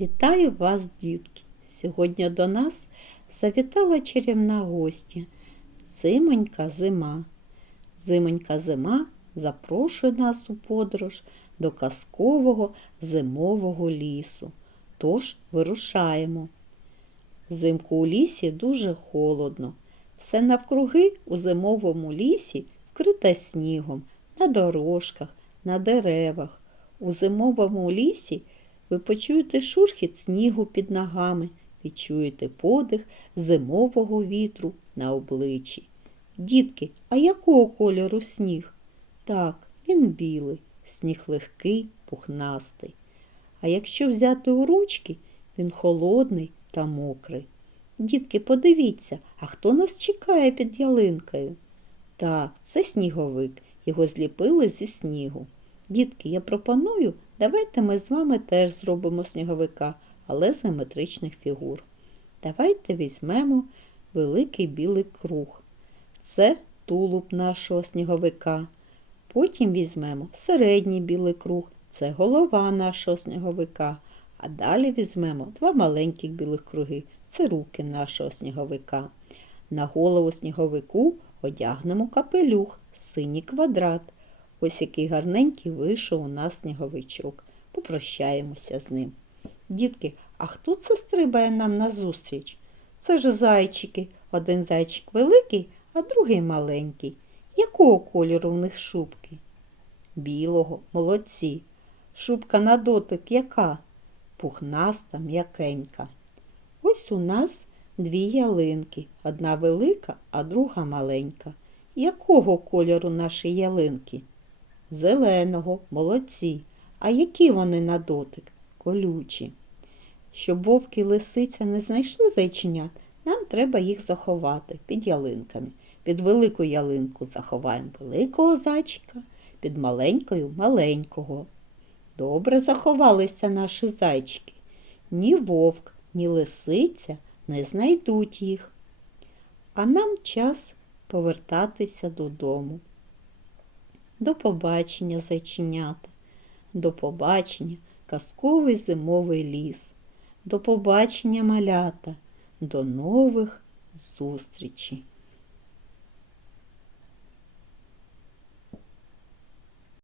Вітаю вас, дітки! Сьогодні до нас завітала чарівна гостя Зимонька зима. Зимонька зима запрошує нас у подорож до казкового зимового лісу. Тож вирушаємо. Взимку у лісі дуже холодно. Все навкруги у зимовому лісі вкрите снігом, на дорожках, на деревах. У зимовому лісі ви почуєте шурхіт снігу під ногами, відчуєте подих зимового вітру на обличчі. Дітки, а якого кольору сніг? Так, він білий, сніг легкий, пухнастий. А якщо взяти у ручки, він холодний та мокрий. Дітки, подивіться, а хто нас чекає під ялинкою? Так, це сніговик. Його зліпили зі снігу. Дітки, я пропоную, давайте ми з вами теж зробимо сніговика, але з геометричних фігур. Давайте візьмемо великий білий круг. Це тулуб нашого сніговика. Потім візьмемо середній білий круг, це голова нашого сніговика. А далі візьмемо два маленьких білих круги, це руки нашого сніговика. На голову сніговику одягнемо капелюх, синій квадрат. Ось який гарненький вийшов у нас сніговичок. Попрощаємося з ним. Дітки, а хто це стрибає нам назустріч? Це ж зайчики. Один зайчик великий, а другий маленький. Якого кольору в них шубки? Білого, молодці. Шубка на дотик яка? Пухнаста, м'якенька. Ось у нас дві ялинки. Одна велика, а друга маленька. Якого кольору наші ялинки? Зеленого, молодці. А які вони на дотик? Колючі. Щоб вовки і лисиця не знайшли зайченят, нам треба їх заховати під ялинками. Під велику ялинку заховаємо великого зайчика, під маленькою маленького. Добре заховалися наші зайчики. Ні вовк, ні лисиця не знайдуть їх. А нам час повертатися додому. До побачення, зайченята, до побачення, казковий зимовий ліс, до побачення малята, до нових зустрічей.